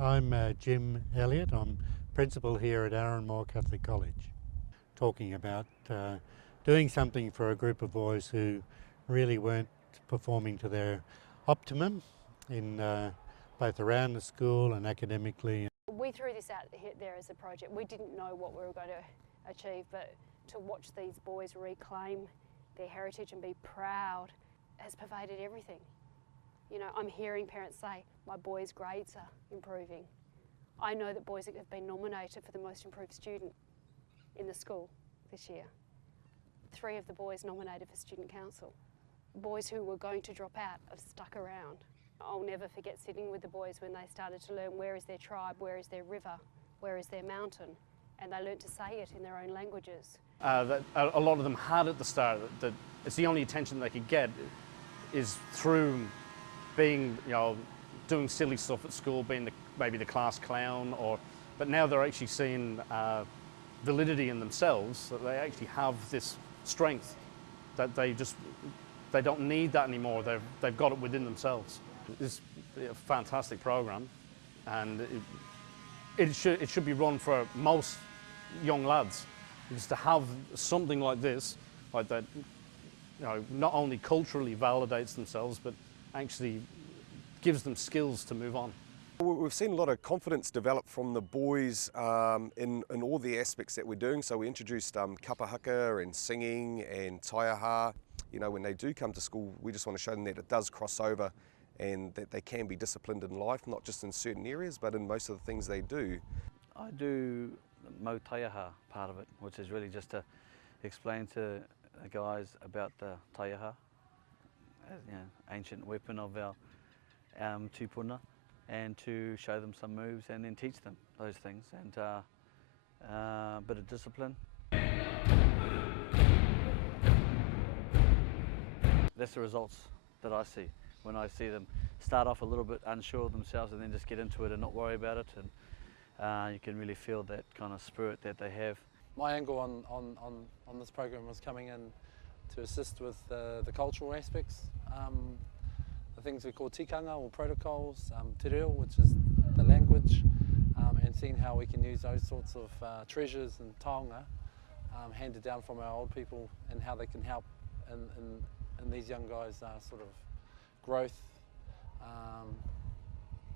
I'm Jim Elliott. I'm principal here at Aranmore Catholic College, talking about doing something for a group of boys who really weren't performing to their optimum in both around the school and academically. We threw this out there as a project. We didn't know what we were going to achieve, but to watch these boys reclaim their heritage and be proud has pervaded everything. You know, I'm hearing parents say, my boys' grades are improving. I know that boys have been nominated for the most improved student in the school this year. 3 of the boys nominated for student council. Boys who were going to drop out have stuck around. I'll never forget sitting with the boys when they started to learn where is their tribe, where is their river, where is their mountain, and they learned to say it in their own languages. That a lot of them had at the start, that it's the only attention they could get is through being, you know, doing silly stuff at school, being maybe the class clown, but now they're actually seeing validity in themselves, that they actually have this strength, that they don't need that anymore. They've got it within themselves. It's a fantastic program, and it should be run for most young lads. Just to have something like this, like that, you know, not only culturally validates themselves, but actually gives them skills to move on. We've seen a lot of confidence develop from the boys in all the aspects that we're doing. So we introduced kapahaka and singing and taiaha. You know, when they do come to school, we just want to show them that it does cross over and that they can be disciplined in life, not just in certain areas, but in most of the things they do. I do the mau taiaha part of it, which is really just to explain to the guys about the taiaha, you know, ancient weapon of our tupuna, and to show them some moves and then teach them those things, and a bit of discipline. That's the results that I see when I see them start off a little bit unsure of themselves and then just get into it and not worry about it, and you can really feel that kind of spirit that they have. My angle on this program was coming in to assist with the cultural aspects, the things we call tikanga or protocols, te reo, which is the language, and seeing how we can use those sorts of treasures and taonga handed down from our old people, and how they can help in these young guys' sort of growth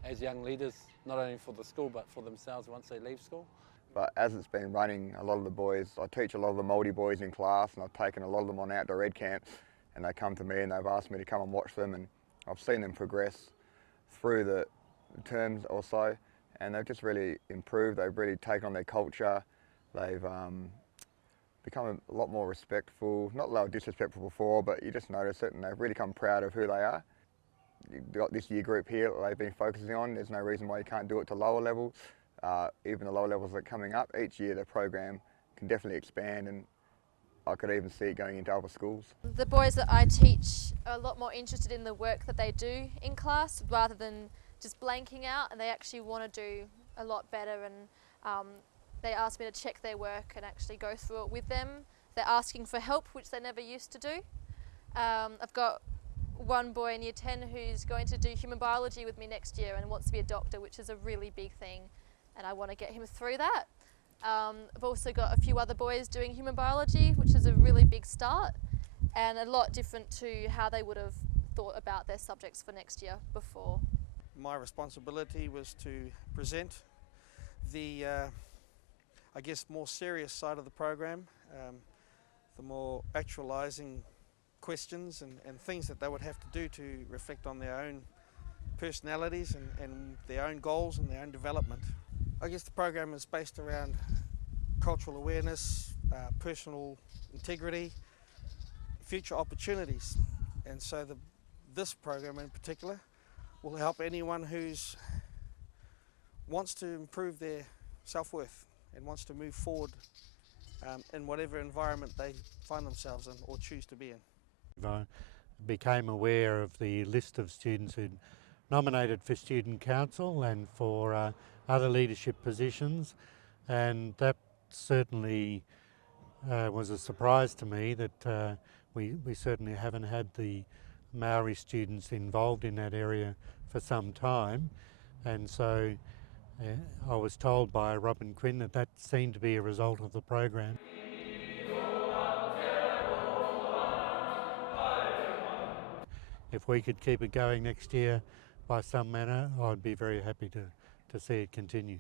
as young leaders, not only for the school but for themselves once they leave school. But as it's been running, a lot of the boys, I teach a lot of the Māori boys in class, and I've taken a lot of them on outdoor ed camps, and they come to me and they've asked me to come and watch them, and I've seen them progress through the terms or so, and they've just really improved. They've really taken on their culture. They've become a lot more respectful, not a lot disrespectful before, but you just notice it, and they've really come proud of who they are. You've got this year group here that they've been focusing on. There's no reason why you can't do it to lower levels. Even the lower levels that are coming up, each year the program can definitely expand, and I could even see it going into other schools. The boys that I teach are a lot more interested in the work that they do in class rather than just blanking out, and they actually want to do a lot better, and they ask me to check their work and actually go through it with them. They're asking for help, which they never used to do. I've got one boy in year 10 who's going to do human biology with me next year and wants to be a doctor, which is a really big thing, and I want to get him through that. I've also got a few other boys doing human biology, which is a really big start and a lot different to how they would have thought about their subjects for next year before. My responsibility was to present the, I guess, more serious side of the program, the more actualising questions and things that they would have to do to reflect on their own personalities and their own goals and their own development. I guess the program is based around cultural awareness, personal integrity, future opportunities, and so this program in particular will help anyone who's wants to improve their self-worth and wants to move forward in whatever environment they find themselves in or choose to be in. I became aware of the list of students who'd nominated for student council and for other leadership positions, and that certainly was a surprise to me that we certainly haven't had the Maori students involved in that area for some time, and so I was told by Robin Quinn that that seemed to be a result of the program. If we could keep it going next year by some manner, I'd be very happy to see it continue.